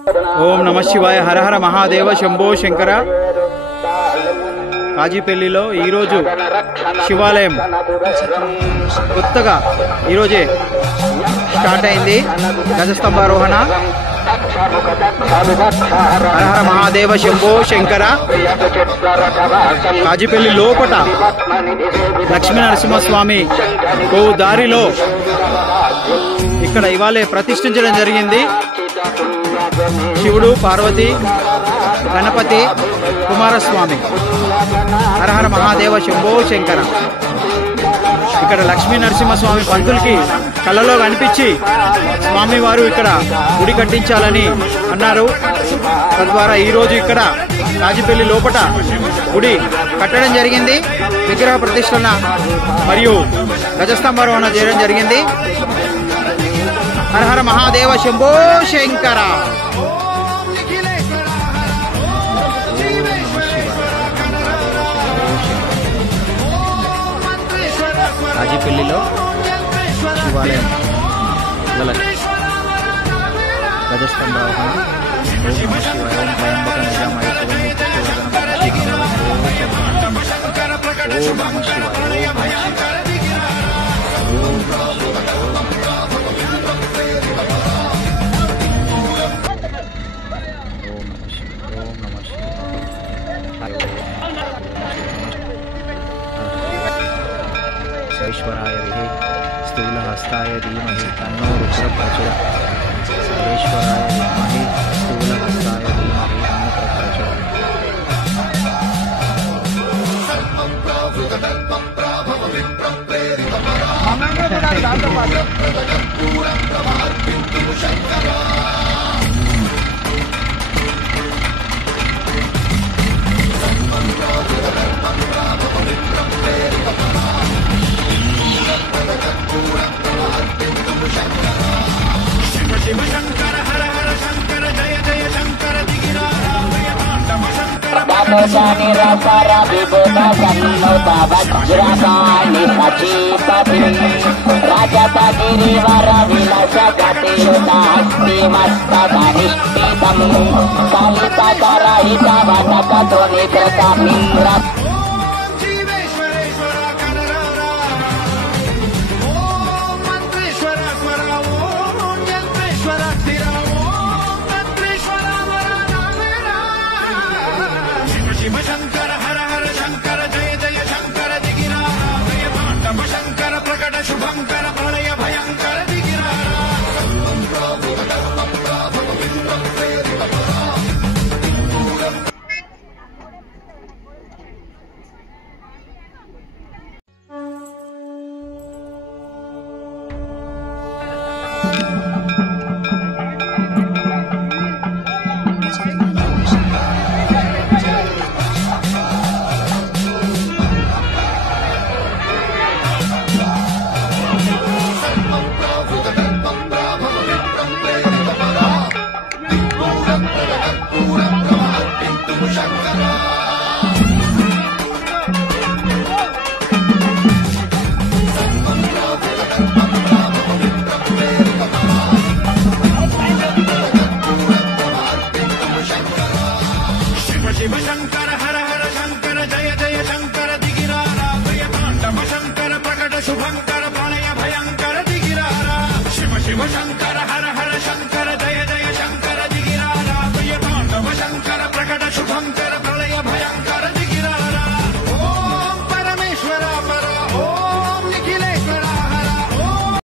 ఓం నమ శివాయ. హర హర మహాదేవ శంభో శంకర. కాజీపల్లిలో ఈరోజు శివాలయం కొత్తగా ఈరోజే స్టార్ట్ అయింది. గజస్తంభారోహణ. హర హర మహాదేవ శంభో శంకర. కాజీపల్లి లోపట లక్ష్మీ నరసింహస్వామి ఓ దారిలో ఇక్కడ ఇవాళే ప్రతిష్ఠించడం జరిగింది. శివుడు, పార్వతి, గణపతి, కుమారస్వామి. హర హర మహాదేవ శంభో శంకర. ఇక్కడ లక్ష్మీ నరసింహస్వామి పంతులకి కళ్ళలో కనిపించి స్వామివారు ఇక్కడ గుడి కట్టించాలని అన్నారు. తద్వారా ఈరోజు ఇక్కడ కాజీపల్లి లోపట గుడి కట్టడం జరిగింది. విగ్రహ ప్రతిష్టన మరియు గజస్తంభారోహణ చేయడం జరిగింది. హర హర మహాదేవ శంభో శంకర. కాజీపల్లిలో శివాలయం గజస్తంభారోహణ. ఓం నమ శివాయ. ఓం త్రయంబక నిజామాయ శివం ఓం నమ శివాయ. सर्वेश्वराय विहे स्थूलहस्ताय धीमहि तन्नो रुद्रः प्रचोदयात्. सर्वेश्वराय धीमहि स्थूलहस्ताय धीमहि तन्नो प्रचोदयात्. Jani rasara vibhuta sammuta vajrakani sachipati Rajatagiri vara vilasa gatiruta asti mastaka nishpitam Kalita karahita vatata dhoni krata mindra